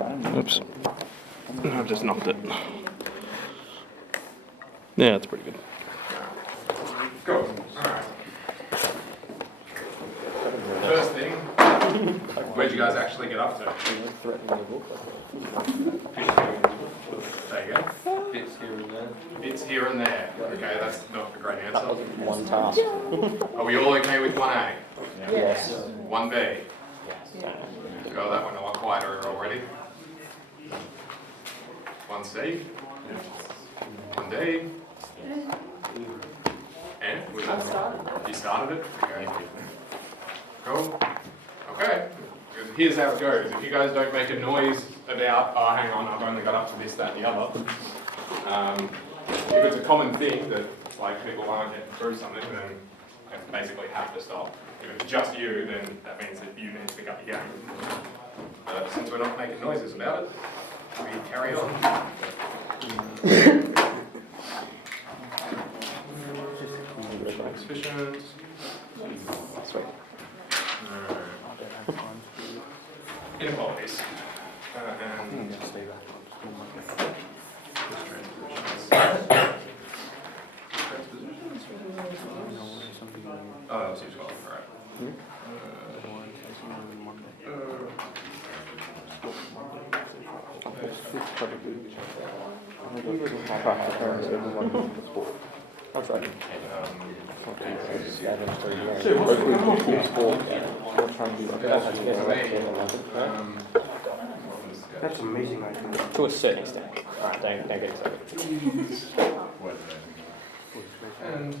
Oops. I've just knocked it. Yeah, that's pretty good. Cool. Alright. First thing, where'd you guys actually get up to? There you go. Bits here and there. Okay, that's not a great answer. One task. Are we all okay with 1A? Yes. 1B? Got that one a lot quieter already. 1C? 1D? And? Was that? You started it? Okay. Cool. Okay. Here's how it goes. If you guys don't make a noise about, oh, hang on, I've only got up to this, that, and the other. If it's a common thing that like people aren't getting through something, then you basically have to stop. If it's just you, then that means that you need to pick up your game. Since we're not making noises about it, we carry on. Suspicions. Inequalities. And oh, that was useful. All right. That's right. That's amazing, I think. To a certain extent. Alright, don't get excited. And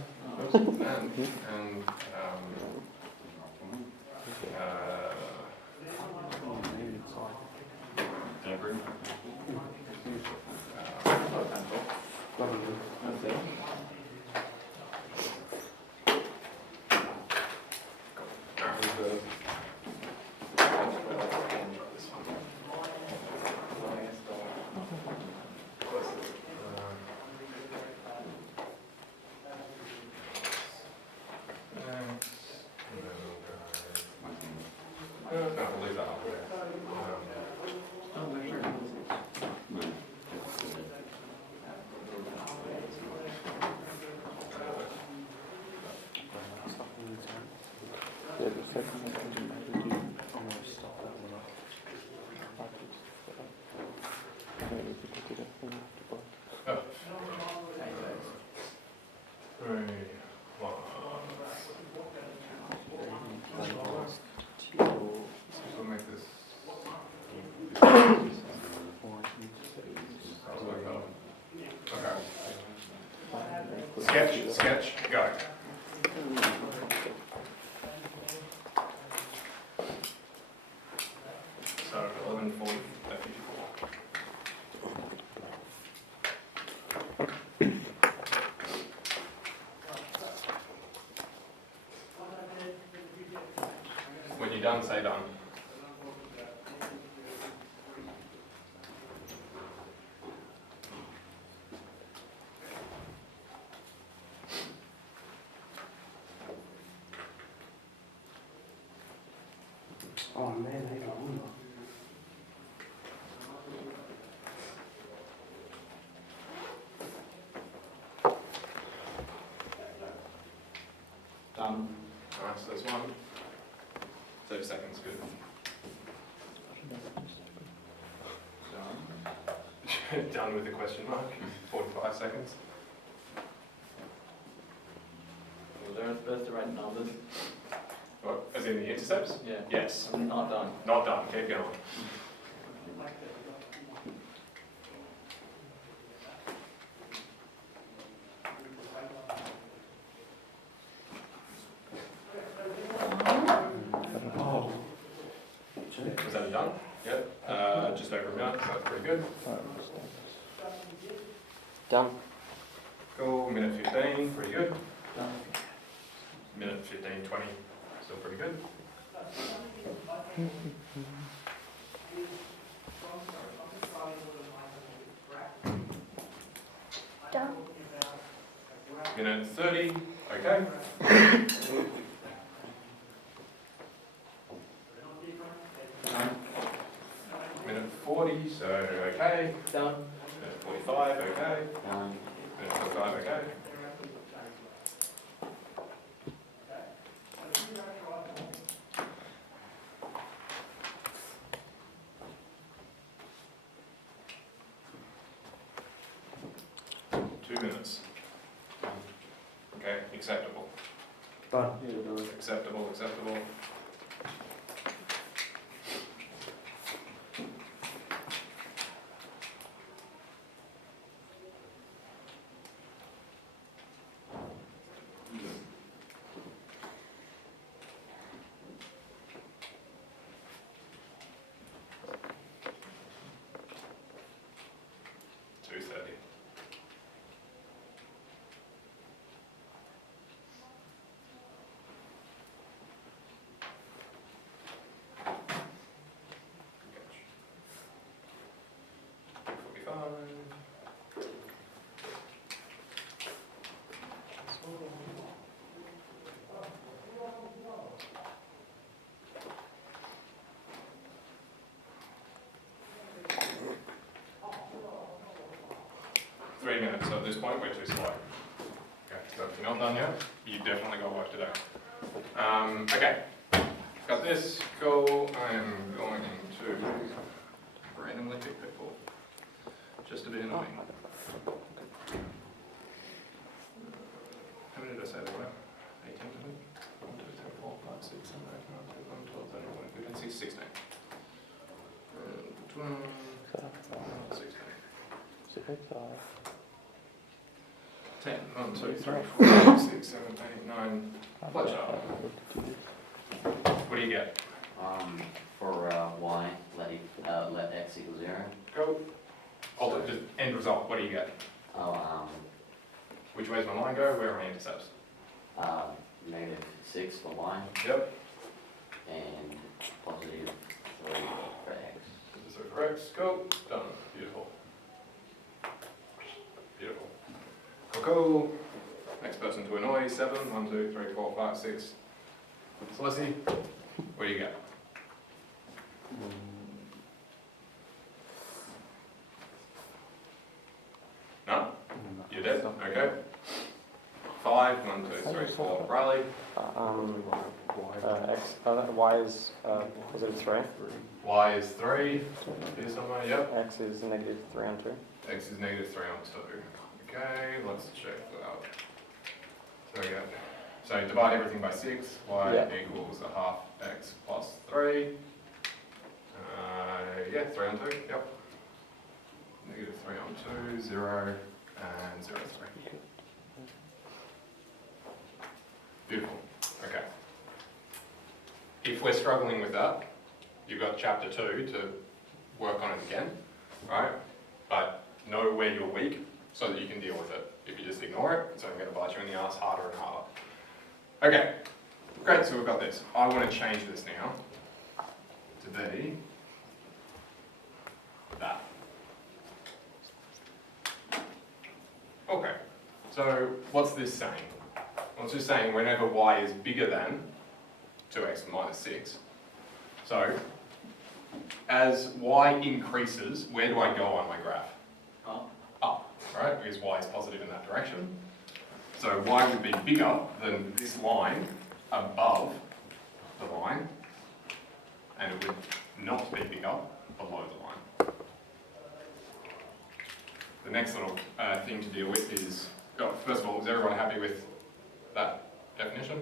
we'll leave that up there. Sketch, go. So 11:40, 54. When you're done, say done. Oh man, I don't know. Done. Alright, so there's one. 30 seconds, good. Done. Done with the question mark. 45 seconds. Was there supposed to write numbers? What, as in the intercepts? Yeah. Yes. I'm not done. Not done, keep going. Oh. Was that done? Yep. Just over a minute, so that's pretty good. Done. Cool, minute 15, pretty good. Minute 15, 20, still pretty good. Done. Minute 30, okay. Minute 40, so okay. Done. 45, okay. Done. 45, okay. Two minutes. Okay, acceptable. Done. Acceptable, acceptable. Three minutes, so at this point we're too slow. Okay, so if you're not done yet, you've definitely got work to do. Okay, got this, go. I am going to randomly pick people. Just to be annoying. How many did I say there were? 18, I think. 1, 2, 3, 4, 5, 6, 7, 8, 9, 10, 11, 12, 13, 14, 15, 16. 12, 16. 10, 1, 2, 3, 4, 5, 6, 7, 8, 9. Pleasure. What do you get? For y, let x equal 0. Go. Oh, just end result. What do you get? Oh, Which way does my line go? Where are my intercepts? negative 6 for y Yep. and positive 3 for x. So for X, go. Done. Beautiful. Beautiful. Go. Next person to annoy. 7. 1, 2, 3, 4, 5, 6. Celessi, what do you get? No? You're dead? Okay. 5. 1, 2, 3, 4. Riley. Y is positive 3. Y is 3. Here somewhere, yep. X is negative 3 on 2. X is negative 3 on 2. Okay, let's check that out. So divide everything by 6. Y Yeah. equals a half X plus 3. Yeah, 3 on 2, yep. Negative 3 on 2, 0, and 0, 3. Beautiful, okay. If we're struggling with that, you've got chapter 2 to work on it again, right? But know where you're weak so that you can deal with it. If you just ignore it, it's only going to bite you in the ass harder and harder. Okay, great, so we've got this. I want to change this now to be that. Okay, so what's this saying? Well, it's just saying whenever y is bigger than 2x minus 6. So, as y increases, where do I go on my graph? Up. Up, right? Because y is positive in that direction. So y would be bigger than this line above the line, and it would not be bigger below the line. The next little thing to deal with is, first of all, is everyone happy with that definition?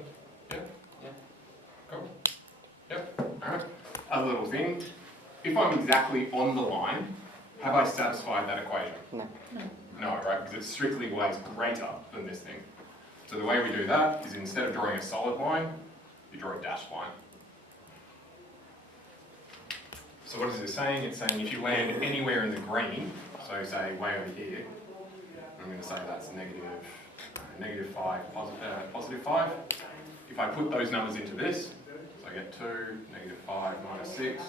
Yeah? Yeah. Cool. Yep, alright. Other little thing, if I'm exactly on the line, have I satisfied that equation? No. No, right, because it's strictly y is greater than this thing. So the way we do that is instead of drawing a solid line, you draw a dashed line. So what is it saying? It's saying if you land anywhere in the green, so say way over here, I'm going to say that's negative 5, positive 5. If I put those numbers into this, so I get 2, negative 5 minus 6,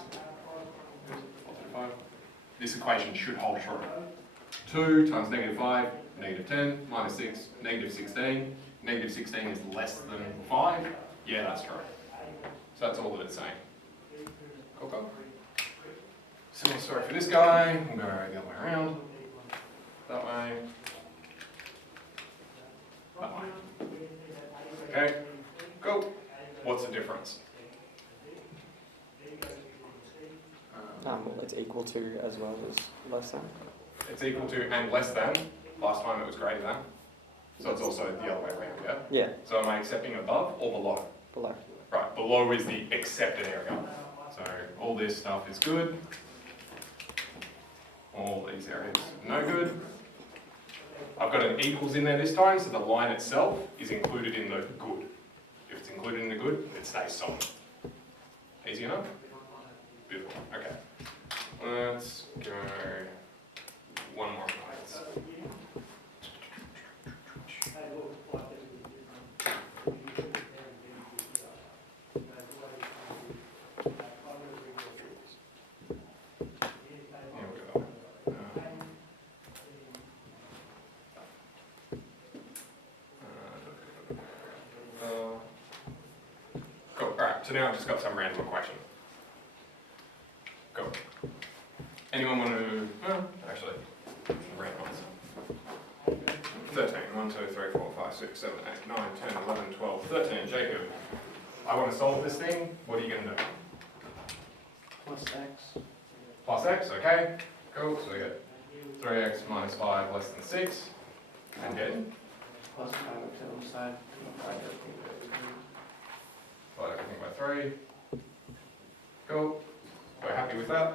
positive 5. This equation should hold true. 2 times negative 5, negative 10, minus 6, negative 16. Negative 16 is less than 5. Yeah, that's true. So that's all that it's saying. Okay. Similar story for this guy. We'll go the other way around. That way. That way. Okay, go. What's the difference? Well, it's equal to as well as less than. It's equal to and less than. Last time it was greater than. So it's also the other way around, yeah? Yeah, So am I accepting above or below? below. Right, below is the accepted area. So all this stuff is good. All these areas no good. I've got an equals in there this time, so the line itself is included in the good. If it's included in the good, it stays solid. Easy enough? Beautiful, okay. Let's go one more place. Cool, alright, so now I've just got some random equation. Go. Anyone want to, actually, random ones. 13, 1, 2, 3, 4, 5, 6, 7, 8, 9, 10, 11, 12, 13, Jacob. I want to solve this thing, what are you going to do? Plus X. Plus x, okay, cool, so we get 3x minus 5 less than 6, and get Plus 5X on the side. divide everything by 3. Cool, we're happy with that?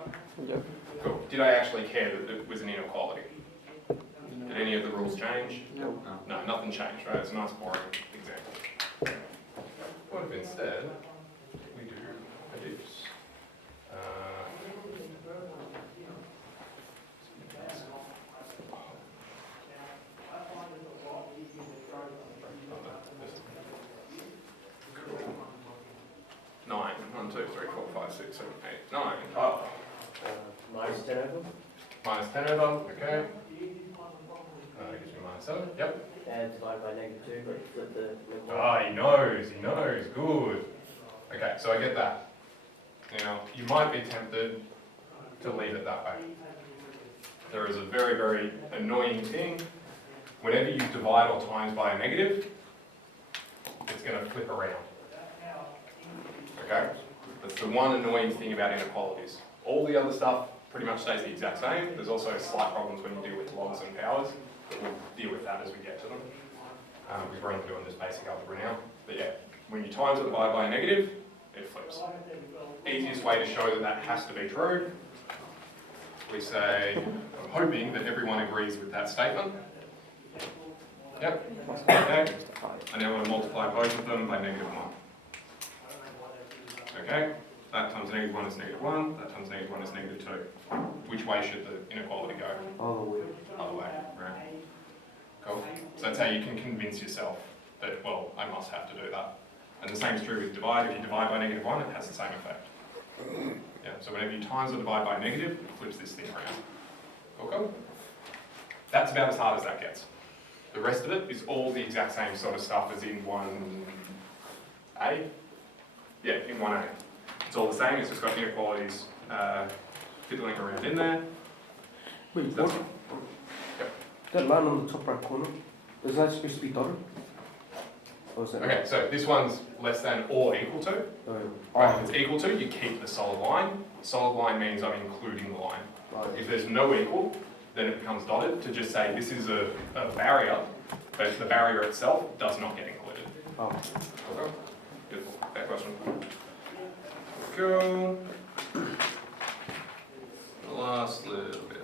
Yep. Cool, did I actually care that it was an inequality? Did any of the rules change? No. No, nothing changed, right? It's a nice boring example. What if instead we do a diffs? Nine. 1, 2, 3, 4, 5, 6, 7, 8, 9. Oh. Minus 10 over, Minus 10 over, okay. Gives me minus 7, yep. and divided by -2, but flip the Ah, he knows, good. Okay, so I get that. Now, you might be tempted to leave it that way. There is a very, very annoying thing. Whenever you divide or times by a negative, it's going to flip around. Okay? That's the one annoying thing about inequalities. All the other stuff pretty much stays the exact same. There's also slight problems when you deal with logs and powers, but we'll deal with that as we get to them. Because we're only doing this basic algebra now. But yeah, when you times or divide by a negative, it flips. Easiest way to show that that has to be true, we say, I'm hoping that everyone agrees with that statement. Yep, okay. I now want to multiply both of them by -1. Okay, that times -1 is -1, that times -1 is -2. Which way should the inequality go? All the way. Other way, right? Cool. So that's how you can convince yourself that, well, I must have to do that. And the same is true with divide. If you divide by -1, it has the same effect. Yeah, so whenever you times or divide by a negative, it flips this thing around. Cool, cool? That's about as hard as that gets. The rest of it is all the exact same sort of stuff as in 1A. Yeah, in 1A. It's all the same, it's just got inequalities fiddling around in there. Wait, That's what? Yep. That line on the top right corner, is that supposed to be dotted? Or is that Okay, so this one's less than or equal to. Right, if it's equal to, you keep the solid line. Solid line means I'm including the line. If there's no equal, then it becomes dotted to just say this is a barrier, but the barrier itself does not get included. Oh. Okay. Beautiful. That question. Cool. The last little bit.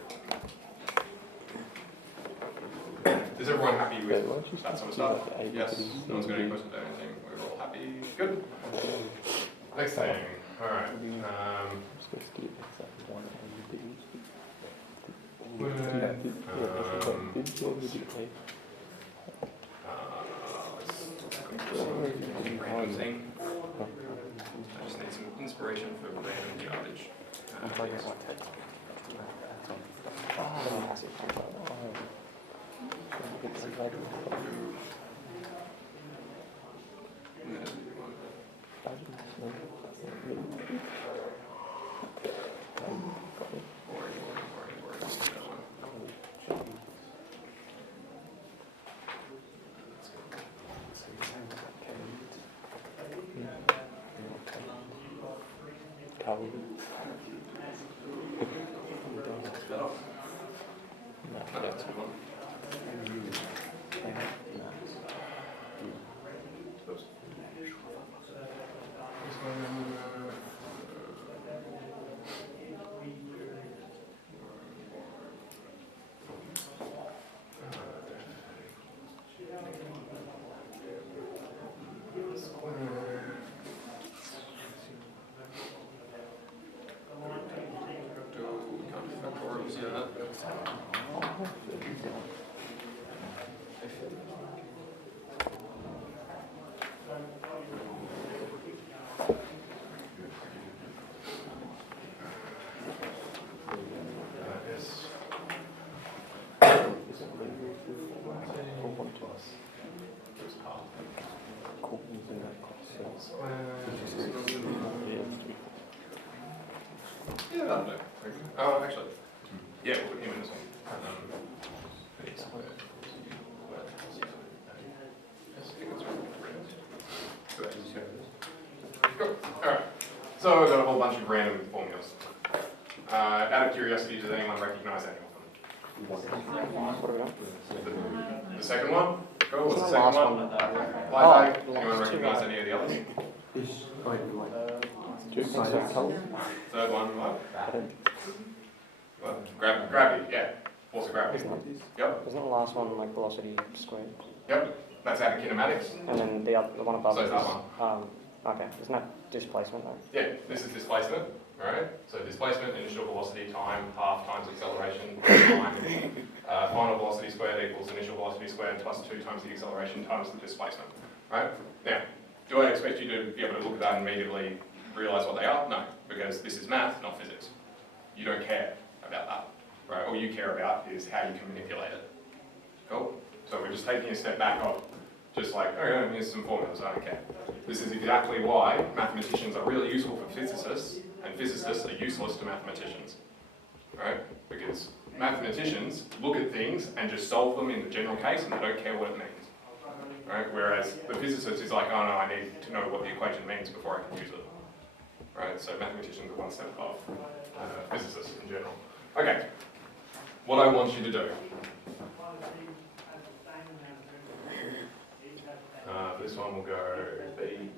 Is everyone happy with that sort of stuff? Yes. No one's got any questions about anything? We're all happy. Good. Next thing. Alright. Random thing. I just need some inspiration for random garbage. probably. No, that's good one. Yeah, that'll do. Oh, actually, yeah, we'll put him in this one. Cool. Alright, so I've got a whole bunch of random formulas. Out of curiosity, does anyone recognise any of them? The second one? Cool, what's the second one? Light bag. Anyone recognise any of the others? Is white and white. Do you think so, colour? Third one, what? I don't. What? Gravity, yeah. What's a gravity? Yep, Isn't the last one like velocity squared? yep. That's out of kinematics. And then the one above So it is is, that one. okay, isn't that displacement though? Yeah, this is displacement, alright? So displacement, initial velocity, time, half times acceleration, time. Final velocity squared equals initial velocity squared plus 2 times the acceleration times the displacement, right? Now, do I expect you to be able to look at that and immediately realise what they are? No, because this is math, not physics. You don't care about that, right? All you care about is how you can manipulate it. Cool? So we're just taking a step back of just like, okay, here's some formulas, I don't care. This is exactly why mathematicians are really useful for physicists, and physicists are useless to mathematicians, right? Because mathematicians look at things and just solve them in the general case and they don't care what it means, right? Whereas the physicist is like, oh no, I need to know what the equation means before I can use it, right? So mathematicians are one step above physicists in general. Okay, what I want you to do. This one will go B.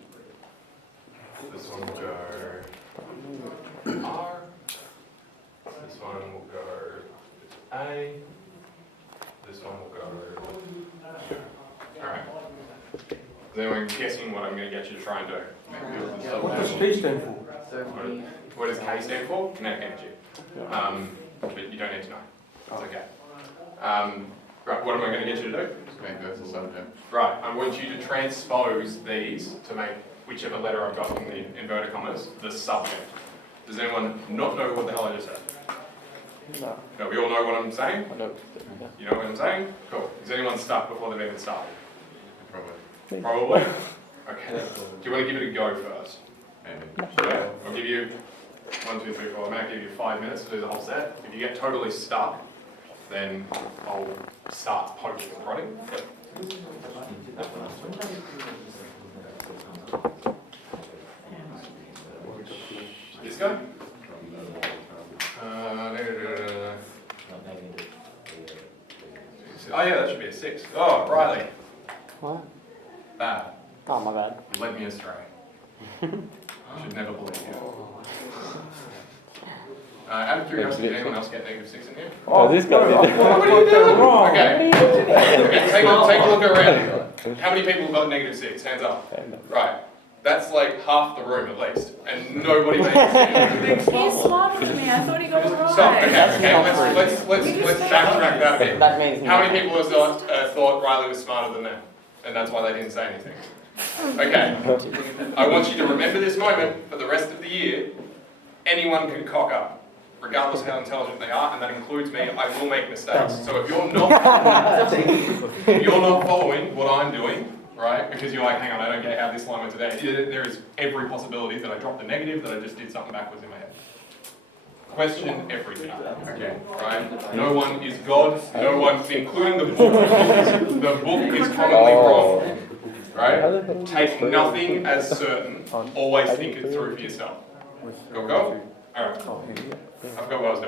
This one will go R. This one will go A. This one will go. Alright. Is anyone guessing what I'm going to get you to try and do? What does K stand for? What does K stand for? Kinetic energy. But you don't need to know. It's okay. Right, what am I going to get you to do? Make this a subject. Right, I want you to transpose these to make whichever letter I've got in the inverted commas the subject. Does anyone not know what the hell I just said? No, No, we all know what I'm saying? I don't. Yeah. You know what I'm saying? Cool. Is anyone stuck before they've even started? Probably. Probably? Okay. Do you want to give it a go first? Maybe. Yeah. I'll give you 1, 2, 3, 4. I might give you 5 minutes to do the whole set. If you get totally stuck, then I'll start poking and prodding. This guy? Oh yeah, that should be a 6. Oh, Riley. What? Bad. Oh, my bad. You led me astray. I should never believe you. Out of curiosity, did anyone else get -6 in here? Oh, this guy did. What are you doing? Okay. Okay, take a look around. How many people got -6? Hands up. Right. That's like half the room at least. And nobody made it. He's smarter than me. I thought he got it right. Stop. Okay. Let's backtrack that a bit. That means How many people thought Riley was smarter than them? And that's why they didn't say anything. Okay. I want you to remember this moment for the rest of the year. Anyone can cock up, regardless of how intelligent they are, and that includes me. I will make mistakes. So if you're not following what I'm doing, right, because you're like, hang on, I don't get how this line went to there. There is every possibility that I dropped a negative, that I just did something backwards in my head. Question everything, okay, right? No one is God, no one, including the book. The book is commonly wrong, right? Take nothing as certain, always think it through for yourself. Go. Alright, Oh, here. I forgot what I was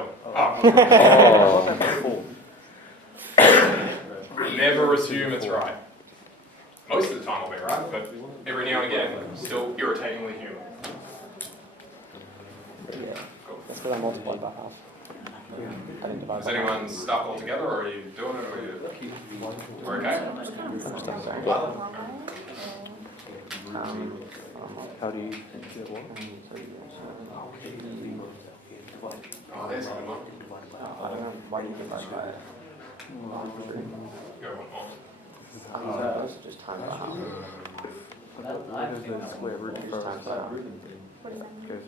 doing. Never assume it's right. Most of the time I'll be right, but every now and again, still irritatingly human. Yeah. Cool. That's what I multiplied by half. I didn't divide Is by half. anyone stuck all together, or are you doing it, or are you we're okay? How do you? Oh, there's one more. I don't know. Why do you divide by it? Go one more. Those are just times by half. The square root Times by half. goes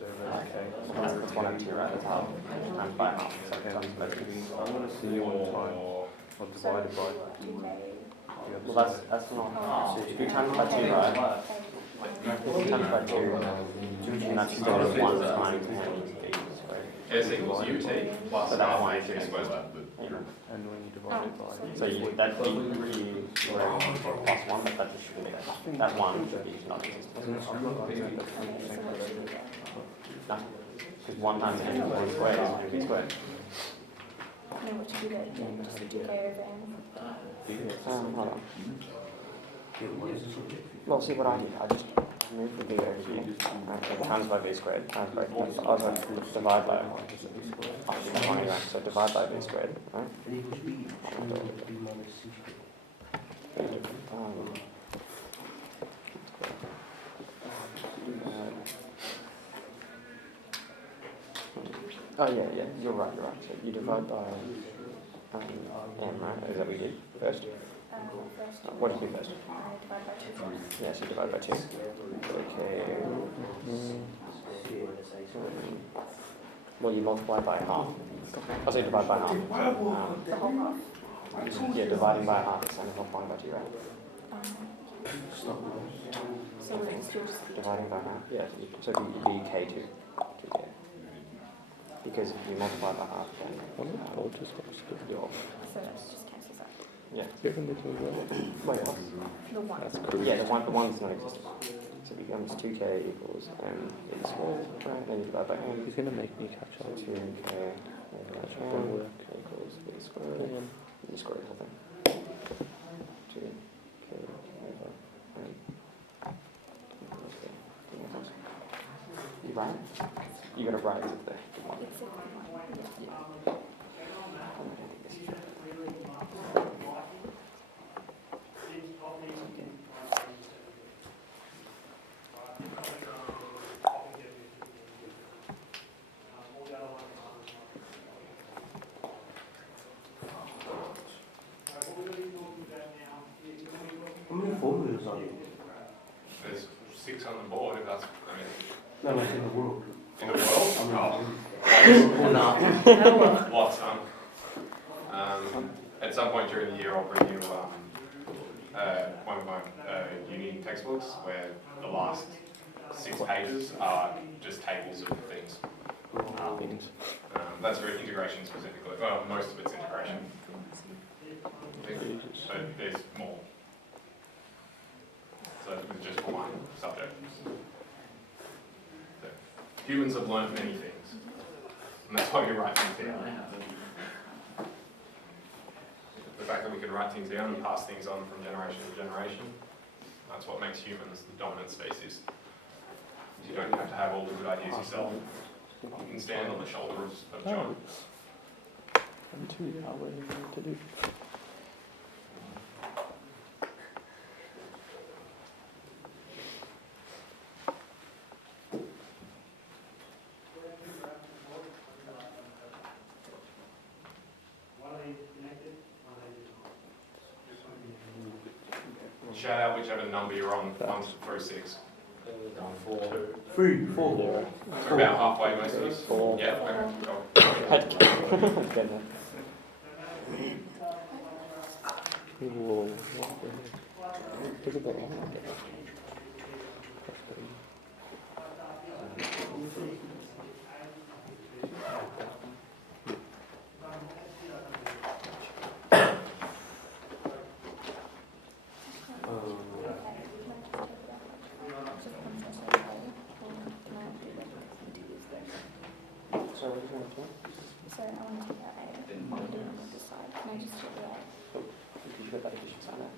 over. That's 1 over 2, right? That's half. Times by half. So times by 2. I want to see 1 times of divided by. Well, that's not. If you times by 2, right? If you times by 2, and that's still 1 times b squared. S equals ut plus So that one half is a squared. And when you divide it by. So that you were plus 1, but that just shouldn't be there. That 1 should be not existing. No, because 1 times n squared is b squared. No, what should we do? Just do k over n. Hold on. Well, see what I did. I just moved the b over here. Okay, times by b squared. Times by divide by. So divide by b squared, right? Oh yeah, you're right. So you divide by n, right? Is that what we did first? What did you do first? Divide by 2. Yeah, so divide by 2. Okay. Well, you multiply by half. Oh, so you divide by half. The whole half. Yeah, dividing by half is multiplying by 2, right? So we're still just Dividing by half, yeah. So it would be k2. 2k. Because if you multiply by half, then. so that's just cancels out. Yeah. Wait, what? The 1. Yeah, the one's not existent. So it becomes 2k equals m b squared, right? Then you divide by m. He's going to make me catch up. 2k over m equals b squared. You square the whole thing. 2k over m. You right? You got to write it there. How many formulas are there? There's 6 on the board, if that's, I mean, No, like in the world. in the world? Or not. Lots, at some point during the year, I'll bring you one of my uni textbooks where the last 6 pages are just tables of things. That's for integration specifically. Well, most of it's integration. But there's more. So it's just for one subject. So, humans have learned many things. And that's why we write things down. The fact that we can write things down and pass things on from generation to generation, that's what makes humans the dominant species. You don't have to have all the good ideas yourself. You can stand on the shoulders of giants. And 2 what do you need to do? Shout out whichever number you're on, 1 through 6. 3, 4. We're about halfway, most of us. 4. Yeah, okay, cool. Whoa. Look at that. just do that. You put that addition sign there.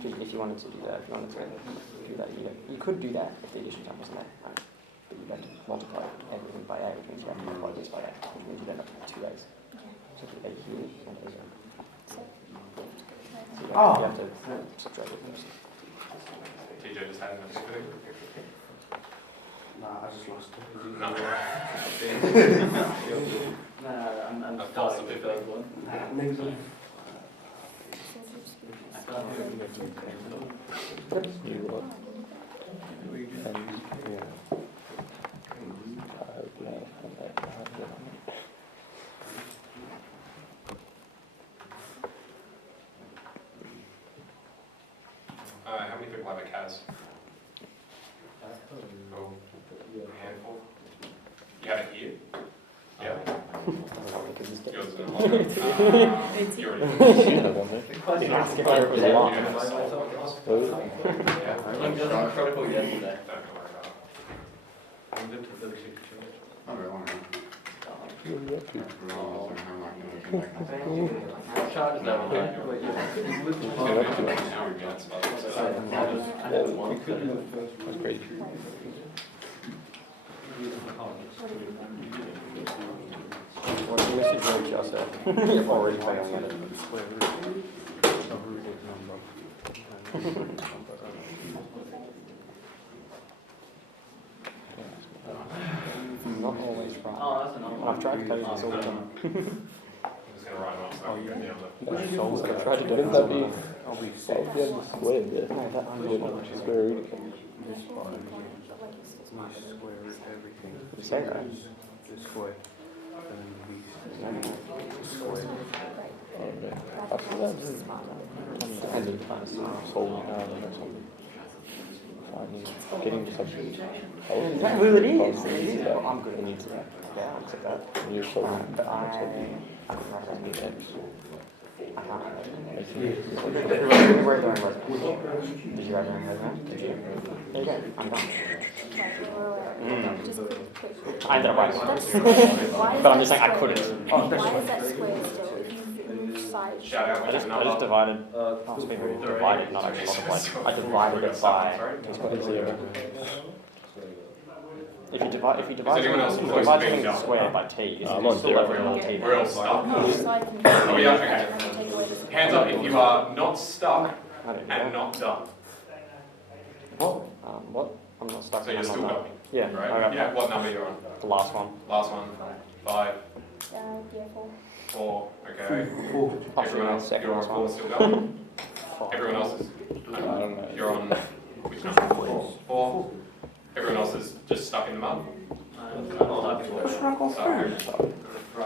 If you wanted to do that, if you wanted to do that, you could do that if the addition sign wasn't there, right? But you have to multiply everything by A, which means you have to multiply this by A, which means you end up with 2 A's. Okay. So do A here and A here. So, So you have to subtract it first. TJ just had an epiphany. Nah, I just lost it. No. I'm A false starting with epiphany. third one. Negative. You what? And yeah. How many people have a CAS? Oh, a handful. You have it here? Yeah. Yours is in a locker. You already. You have one there. There's a lot. Yeah. I'm just incredible yesterday. Don't worry about it. Oh, really? You're up to. Charges over there. You're up to. That's great. What's the message road, Joseph? You're already failing at it. Not always right. Oh, that's another one. I've tried to tell you this all the time. I'm just going to write them up so I can get the other. That's Souls so I've tried to do Wouldn't it. that be? I'll be Oh, safe. yeah, the square there. No, that Yeah, square root again. This part. My square root everything. You say right? This square. And then these. Oh, yeah. After that, And then find a solving or something. Finding, getting to something. Is that who it is? It is. Yeah. I'm good at it. Yeah, I'll accept that. And you're solving. But I solving can't remember his name. X. I can't remember. Making it. Who wrote their own resume? Did you write your own resume? Did you? There you go. I'm done. Just quick. I ended up writing one. Why is But I'm that just saying I square? couldn't. Why is that square still? If you move sides. Shout out I which just number. divided. Oh, it's been really divided, not actually multiplied. I divided it by. It's quite zero. If you divide anyone else something close to being into done? square by t, it's I'm on still zero. over a little t. We're all stuck. No, side can. Oh, yeah, okay. And then take away this. Hands up if you are not stuck I don't and know. not done. What? I'm not stuck. So you're I'm not still done. going, Yeah, right? I got Yeah, what number you're on? the last one. Last one. 5, Yeah, 4. 4, okay. Four. Everyone else, second you're on last 4 one. still going? Everyone else is, I don't know. you're on, which number? 4. Everyone else is just stuck in the mud? So,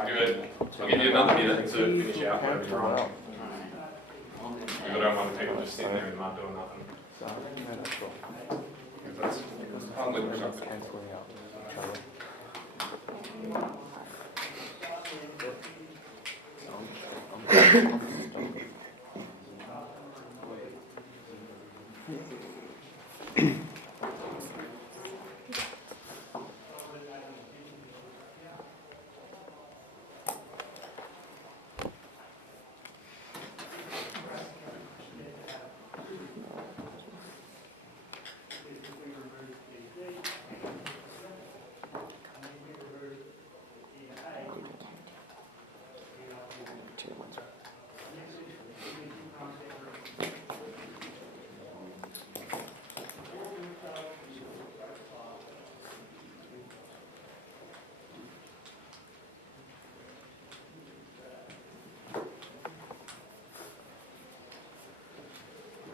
good. I'll give you another minute to finish out whatever you're on. I don't want people just sitting there in the mud doing nothing. Because that's unproductive. Cancelling out each other.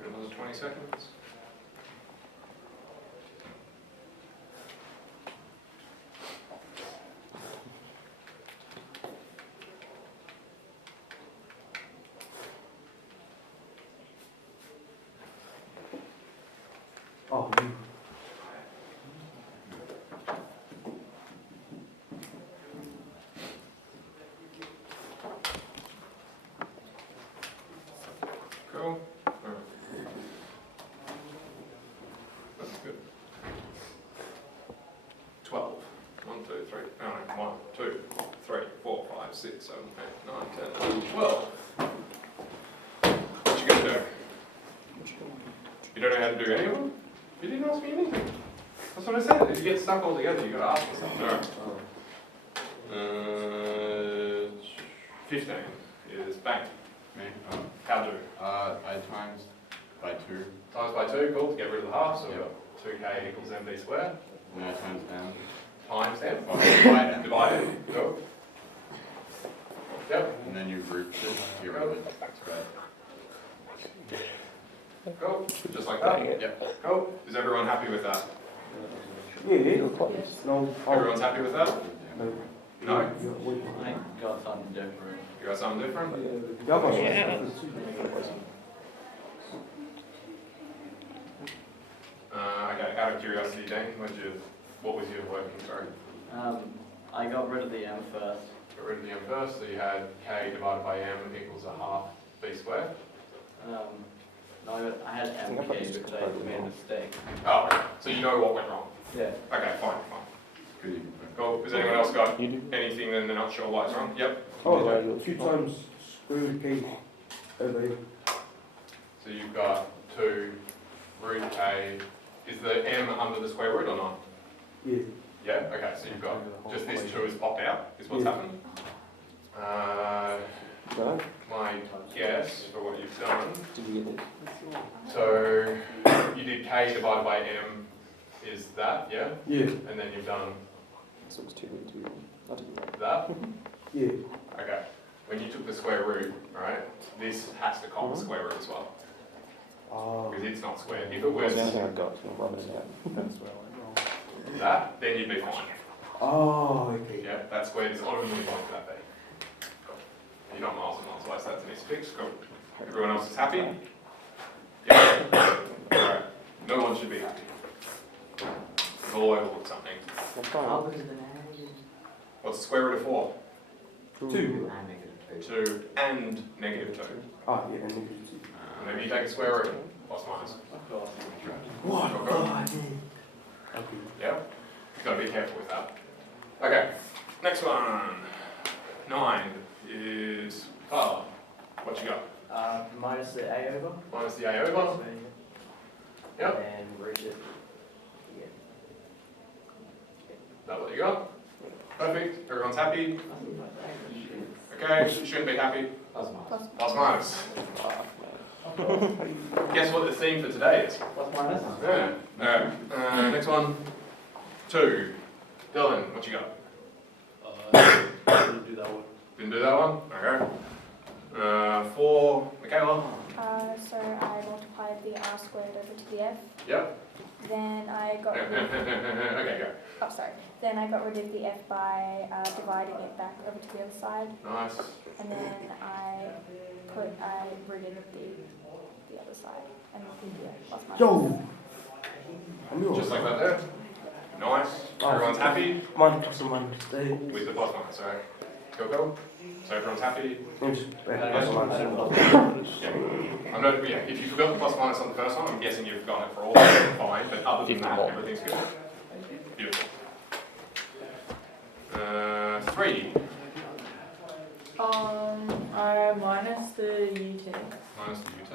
Another 20 seconds. Oh, you. Cool. 6, 7, 8, 9, 10, 11, 12. What you gonna do? You don't know how to do any of them? You didn't ask me anything. That's what I said. If you get stuck all together, you gotta ask me something. Alright. 15 is bang. Me? How do? I times by 2. Times by 2, cool, to get rid of the half, so we've got 2k equals mv squared. And then I times m. Times m. Divide m. Divided. Cool. Yep. And then you group it, get rid of it. Cool. Just like that. Yep. Cool. Is everyone happy with that? Yeah. Yes. No. Everyone's happy with that? No. No? I got something different. You got something different? Okay, out of curiosity, Dane, what was your working, sorry? I got rid of the m first. Got rid of the m first, so you had k divided by m equals a half b squared. No, I had mk because I made a mistake. Oh, okay. So you know what went wrong? Yeah. Okay, fine. Good. Cool. Has anyone else got You do. anything that they're not sure why it's wrong? Yep. Oh, 2 times square root k over here. So you've got 2 root k. Is the m under the square root or not? Yeah. Yeah? Okay, so you've got just this 2 is popped out, is what's Yeah. happened. No? My guess for what you've done. Did you get this? So you did k divided by m is that, yeah? Yeah. And then you've done So it's 2 root 2. Not to be right. that? Yeah. Okay. When you took the square root, right, this has to cop the square root as well. Oh. Because it's not squared. If it That's was the only thing I've got, so I'm rubbing it out. That's where I went wrong. that, then you'd be fine. Oh, okay. Yeah, that squared is automatically going to that thing. Cool. You're not miles and miles away, so that's an easy fix. Cool. Everyone else is happy? Yeah. Alright. No one should be happy. We've all overlooked something. That's fine. What's the square root of 4? 2. 2 and negative 2. Ah, yeah, and negative 2. Maybe you take a square root, plus minus. What? Okay. Okay. Yeah? You've got to be careful with that. Okay, next one. 9 is, oh, what you got? Minus the a over. Minus the a over. Yep. And root it. Is that what you got? Perfect. Everyone's happy? Okay, shouldn't be happy. Plus minus. Guess what the theme for today is? Plus minus? Yeah. Alright. Next one. 2. Dylan, what you got? Didn't do that one. Didn't do that one? Okay. 4. Michaela? So I multiplied the r squared over to the f. Yep. Then I got rid Okay, go. oh sorry. Then I got rid of the f by dividing it back over to the other side, Nice. and then I ridded the other side, and yeah, plus minus. Yo! I knew Just like that there. Nice. Everyone's happy Minus plus and minus. There. with the plus minus, alright? Go. So everyone's happy? Plus minus. Yeah. I'm not, yeah, if you forgot the plus minus on the first one, I'm guessing you've got it for all of them, fine, but other than that, everything's good. Beautiful. 3. I minus the UT. Minus the UT.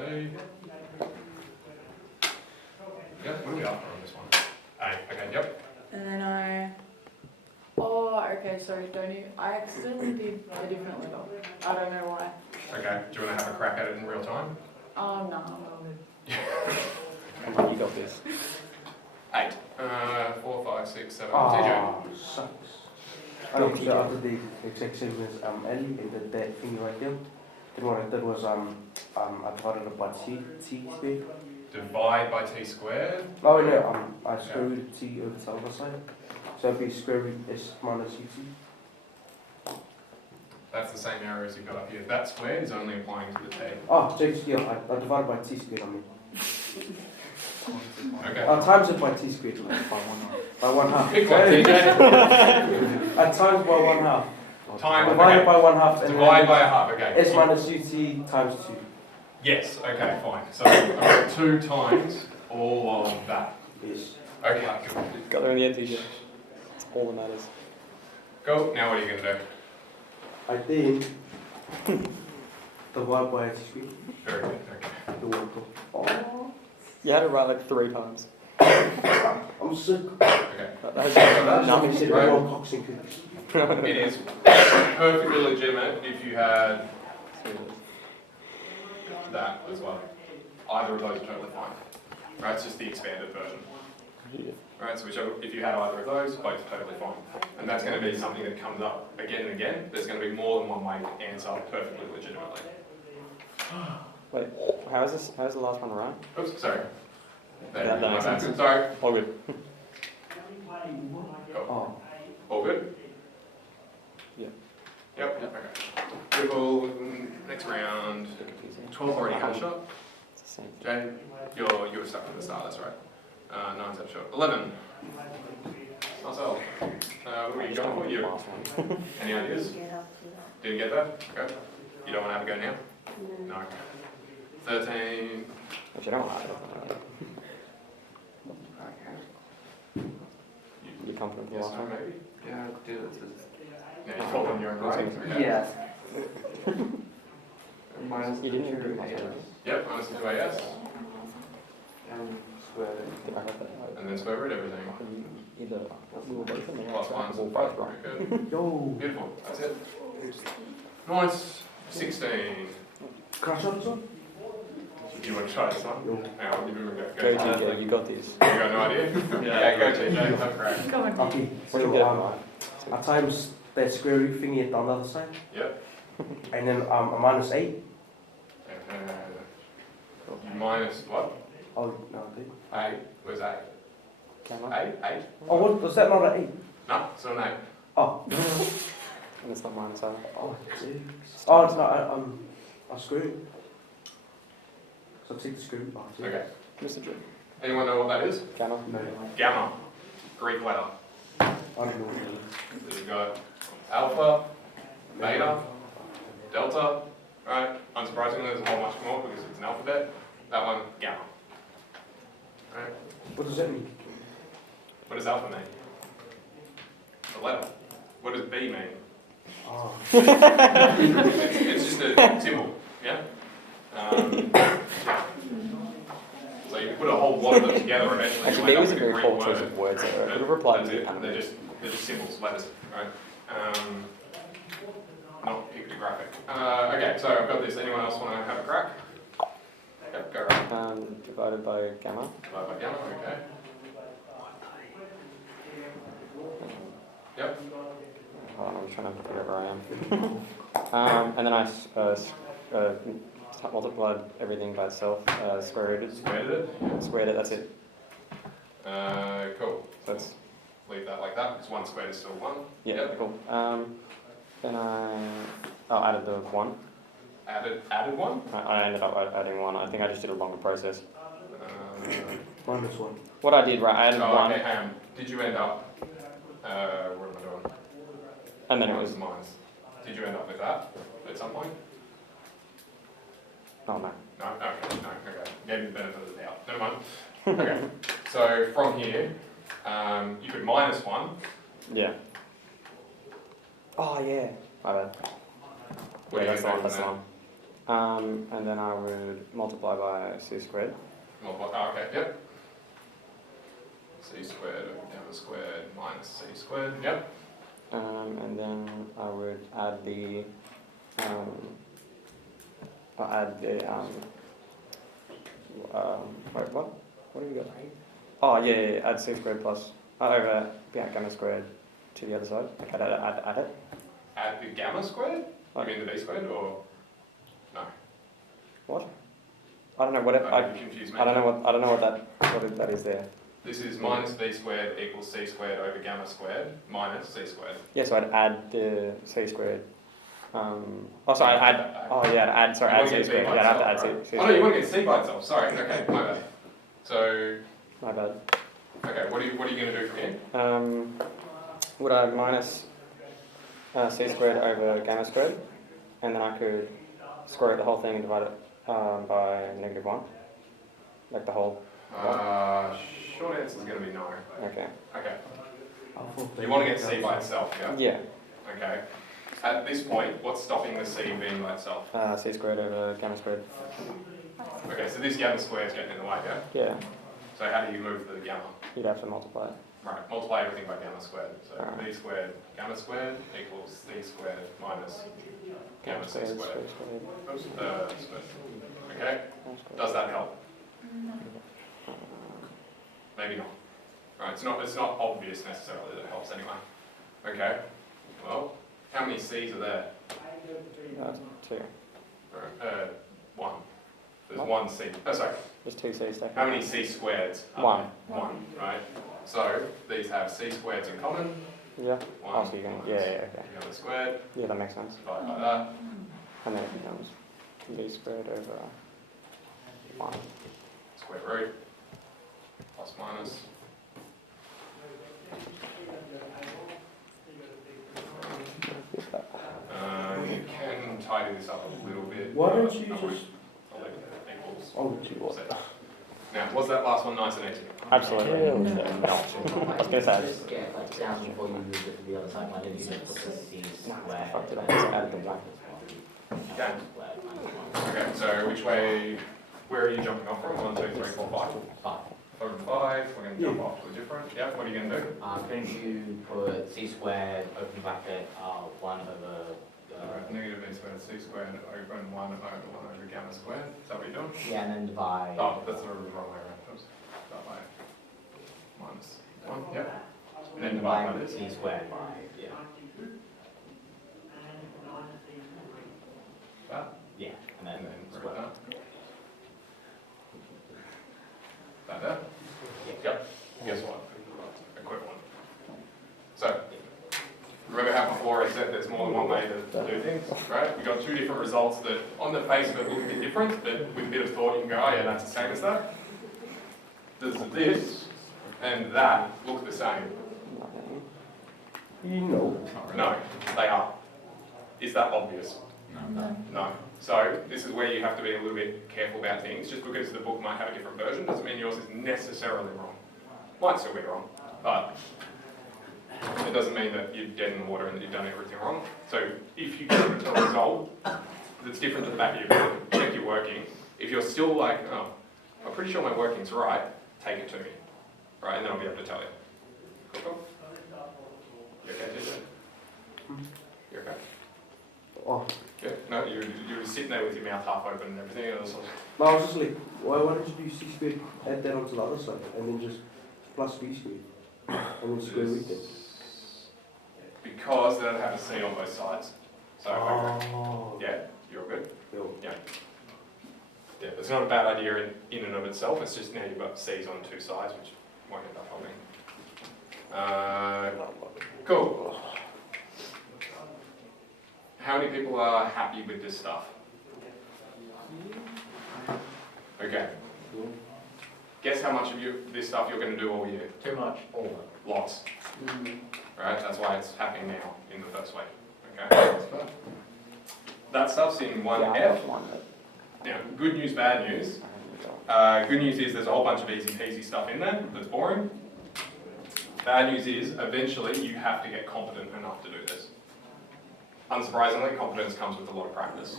Yep, what are we after on this one? A, okay, yep. And then okay, sorry, don't you? I accidentally did a different letter. I don't know why. Okay, do you want to have a crack at it in real time? Oh, no. Come on, you got this. 8. 4, 5, 6, 7. TJ. Ah, sucks. I don't know, I did the exact same as Ellie in that thing right there. Then what I did was I divided it by t squared. Divide by t squared. Oh no, I square root t over the other side. So it'd be square root s minus ut. That's the same error as you've got up here. That squared is only applying to the t. Oh, so yeah, I divided by t squared, I mean. Okay. I times it by t squared. By 1/2. Big one, TJ. I times by 1/2. Time. Divided Okay. by 1/2. and Divide then by a half. Okay. s minus ut times 2. Yes. Okay. Fine. So I've got 2 times all of that. Yes. Okay. Got there in the end, TJ. That's all that matters. Go. Now what are you gonna do? I think the one by HP, Very good, okay. the water. Oh, You had to write like 3 times. I'm sick. Okay. That has That's nothing He to said, do I right. want cocks and cookies. It is perfectly legitimate if you had that as well. Either of those are totally fine. Right, it's just the expanded version. Yeah. Right, so if you had either of those, both are totally fine. And that's going to be something that comes up again and again. There's going to be more than one way to answer perfectly legitimately. Wait, how's the last one right? Oops, sorry. That makes sense. Sorry. All good. Cool. Oh, All good? Yeah. Yep, okay. Beautiful. Next round. 12 already had a shot. It's the same. Jay, you were stuck from the start, that's right. 9's had a shot. 11. Marcel, what were you going for? You, Last one. any ideas? Didn't get that? Okay. You don't want to have a go now? No. 13. Actually, I don't like it. You confident with the Yes, last no, one? maybe? Yeah, do it. Yeah, you told them you're in grade. Okay. Yes. Minus You didn't even do two the last AS. one. Yep, minus the 2AS. And square. Did I have that right? And then square root everything. Either we were both in the Plus right, 1's we were both wrong. Very good. yo, Beautiful. That's it. Nice. 16. crash on son? You want to try this one? Yo. Hang on, give him a go. Go, TJ, you got this. You got no idea? Yeah, go TJ. That's great. Go on. Okay, What did you so get right? at times that square root thingy on the other side, Yep. and then a minus 8. Minus what? Oh, no, I think. 8. Where's 8? Camera? 8? 8? Oh, what, was that not an 8? No, it's not an 8. Oh, And it's not minus either. oh, oh, it's not, a screw. So take the screw. Oh, it's- Okay. Mr. Drew. Anyone know what that is? Camera? No, Gamma. Greek letter. I don't know what it is. So you've got alpha, beta, delta, right? Unsurprisingly, there's a whole bunch more because it's an alphabet. That one, gamma. Right? What does that mean? What does alpha mean? The letter. What does B mean? Oh, It's just a symbol, yeah? Yeah. So you put a whole lot of them together eventually. Actually, you there end was up a with very Greek poor choice word. of words there. I But could have replied that's to it. the They're animation. just symbols, letters, right? Not pictographic. Okay, so I've got this. Anyone else want to have a crack? Yep, go right. Divided by gamma. Divide by gamma, okay. Yep. Hold on, I'm trying to figure out where I am. And then I multiplied everything by itself, square rooted, Squared it. squared it, that's it. Cool. So that's, Leave that like that, because 1 squared is still 1. yeah, Yep. cool. Then I added the 1. Added 1. I ended up adding 1. I think I just did a longer process. minus 1. What I did, right, I added 1, Okay, hang on. Did you end up, what am I doing? and then it was, Minus. Did you end up with that at some point? oh no. No? Okay, no, okay. Gave you the benefit of the doubt. Never mind. Okay, so from here, you could minus 1. Yeah. Oh yeah, my bad. What Yeah, do you that's the one, do that's the from one. And then I would multiply by c squared. Okay, yep. C squared over gamma squared minus C squared, yep. And then I would add the, wait, what? What have we got? Oh, yeah, add c squared plus, over, yeah, gamma squared to the other side. Like, add it. Add the gamma squared? You Okay. mean the B squared or? No. What? I don't know what it, You confused me. I don't know what that is there. This is minus B squared equals C squared over gamma squared minus C squared. Yeah, so I'd add the c squared. Sorry, I'd add, oh yeah, add You wanna c get B squared. by Yeah, I'd have to itself, add c right? c Oh no, you squared. want to get C by itself, sorry, okay, my bad. So, My bad. okay, what are you going to do from here? Would I minus c squared over gamma squared, and then I could square root the whole thing and divide it by -1, like the whole. Short answer is going to be no. Okay. Okay, Alpha, you want to get beta, C by delta. itself, yeah? Yeah. Okay. At this point, what's stopping the C being by itself? C squared over gamma squared. Okay, so this gamma squared is getting in the way, yeah? Yeah, So how do you move the gamma? you'd have to multiply it. Right, multiply everything by gamma squared. So Alright. B squared gamma squared equals C squared minus gamma C squared. Oops, squared. Okay, does that help? Maybe not. Right, it's not obvious necessarily that it helps anyway. Okay, well, how many C's are there? 2. Alright, 1. There's What? 1 C. Oh, sorry. There's 2 C's stacking. How many C squareds? are 1. there? 1, right? So these have C squareds in common. Yeah. 1 Oh, so you're going to, yeah, okay. gamma squared, Yeah, that makes sense. divide by that. And then it becomes B squared over 1. Square root, plus minus. You can tidy this up a little bit. Why don't but you not just- I'll leave it equals. Oh, gee, what? Now, was that last one nice and easy? Absolutely. Hell No. no. I was going to say, Just get like down before you move it to the other side, why didn't you just put the C Nah, squared? I fucked it up. and Just then added them back. Okay. squared minus Okay, so which way, where are you jumping off from? 1, 2, 3, 4, 5. 1. 4 and 5, we're going to jump off to a different. Yeah, what are you going to do? Couldn't you put C squared, open bracket, 1 over, Negative B squared, C squared, open 1 over gamma squared. Is that what you're doing? yeah, and then divide. Oh, that's the wrong way around. Oops. That way. Minus 1, yep. And then divide by this. C squared by, yeah. That. Yeah, and And then then square. that. That there? Yeah. Yep. Guess what? Equivalent. So, remember how before I said there's more than one way to do things, right? We got 2 different results that on the face of it look a bit different, but with a bit of thought you can go, oh yeah, that's the same as that. Does this and that look the same? Nothing. You know. No, they are. Is that obvious? No. No. So this is where you have to be a little bit careful about things. Just because the book might have a different version doesn't mean yours is necessarily wrong. Might still be wrong, but it doesn't mean that you're dead in the water and that you've done everything wrong. So if you get a result that's different to the back of your book, check your working. If you're still like, oh, I'm pretty sure my working's right, take it to me, right? And then I'll be able to tell you. Cool? You okay, TJ? You okay? Oh, Yeah, no, you were sitting there with your mouth half open and everything, and I was like, no, I was just like, why don't you do C squared, add that onto the other side, and then just plus B squared, and then square root it. because they don't have a C on both sides. So, okay. Oh. Yeah, you're all good? Cool. Yeah, it's not a bad idea in and of itself, it's just now you've got C's on 2 sides, which won't end up helping. Cool. How many people are happy with this stuff? Okay. Guess how much of this stuff you're going to do all year? Too much. Lots. Right? That's why it's happening now in the first week. Okay? That stuff's in 1F. Yeah, one that Now, good news, bad news. Good news is there's a whole bunch of easy peasy stuff in there that's boring. Bad news is eventually you have to get competent enough to do this. Unsurprisingly, competence comes with a lot of practice.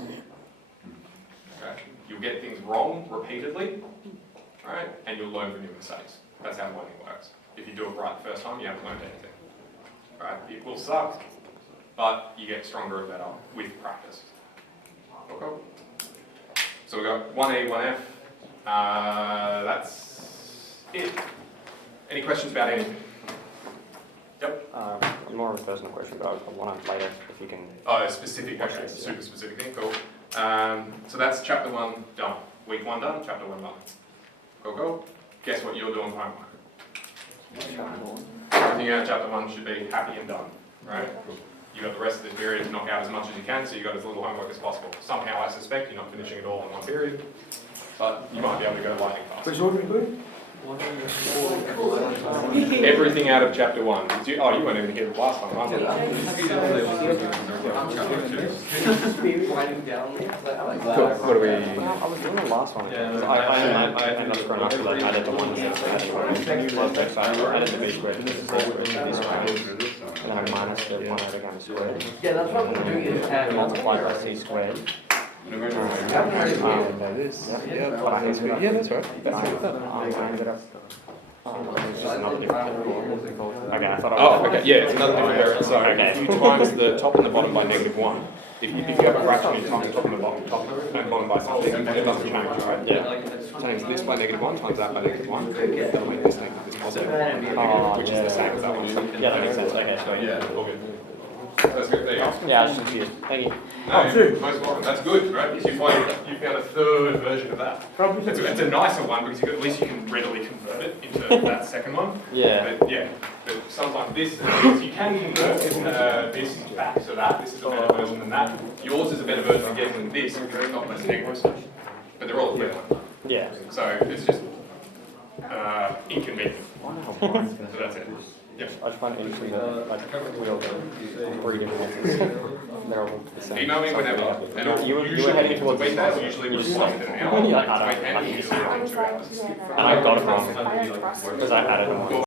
Okay? You'll get things wrong repeatedly, right? And you'll learn from your mistakes. That's how learning works. If you do it right the first time, you haven't learned anything. Right? It will suck, but you get stronger and better with practice. Okay? So we've got 1E, 1F. That's it. Any questions about anything? Yep. more of a personal question, but I want to later if you can. Oh, a specific, okay, Yes, super specific thing, cool. So that's chapter 1 done. Week 1 done, chapter 1 done. Cool. Guess what you're doing for homework? Everything out of chapter 1 should be happy and done, right? You've got the rest of this period to knock out as much as you can, so you've got as little homework as possible. Somehow I suspect you're not finishing it all in one period, but you might be able to go lightning fast. So what are we doing? Everything out of chapter 1. Did you, oh, you weren't even here last time, huh? What do we? I was doing the last one. I ended up screwing up because I added the ones that I added. So I added the b squared, the c squared, the d squared, and then I minus the 1 over gamma squared. Yeah, that's what we're doing is And multiplied by c squared. Yeah, this. Yeah, But I ended up, yeah, that's right. I ended up. It's just another different chemical. Okay, I thought I was. Oh, okay, yeah, it's another different variable. So if you times the top and the bottom by -1, if you have a fraction, you times top and the bottom, top and bottom by something, it doesn't change, right? Yeah. Times this by -1 times that by -1, that'll make this negative, this positive, which is the same as that one. Yeah, that makes sense. Okay, so Yeah, all good. That's good, there you go. yeah, I was confused. Thank you. No, you're most welcome. That's good, right? Because you found a third version of that. It's a nicer one because at least you can readily convert it into that second one. Yeah. But yeah, but sometimes you can convert this back to that. This is a better version than that. Yours is a better version again than this because it's got less negatives. But they're all equivalent. Yeah. So it's just inconvenient. So that's it. Yep. I just find it interesting that like we all got 3 different answers. They're all the same. Email me whenever. And You were usually, heading towards it's a weekday, this. usually You we're just just like an hour. Yeah, I It's don't weekend, like usually I around was 2 like, hours. yeah, no. And I got it wrong I don't trust it. because I added them. Well,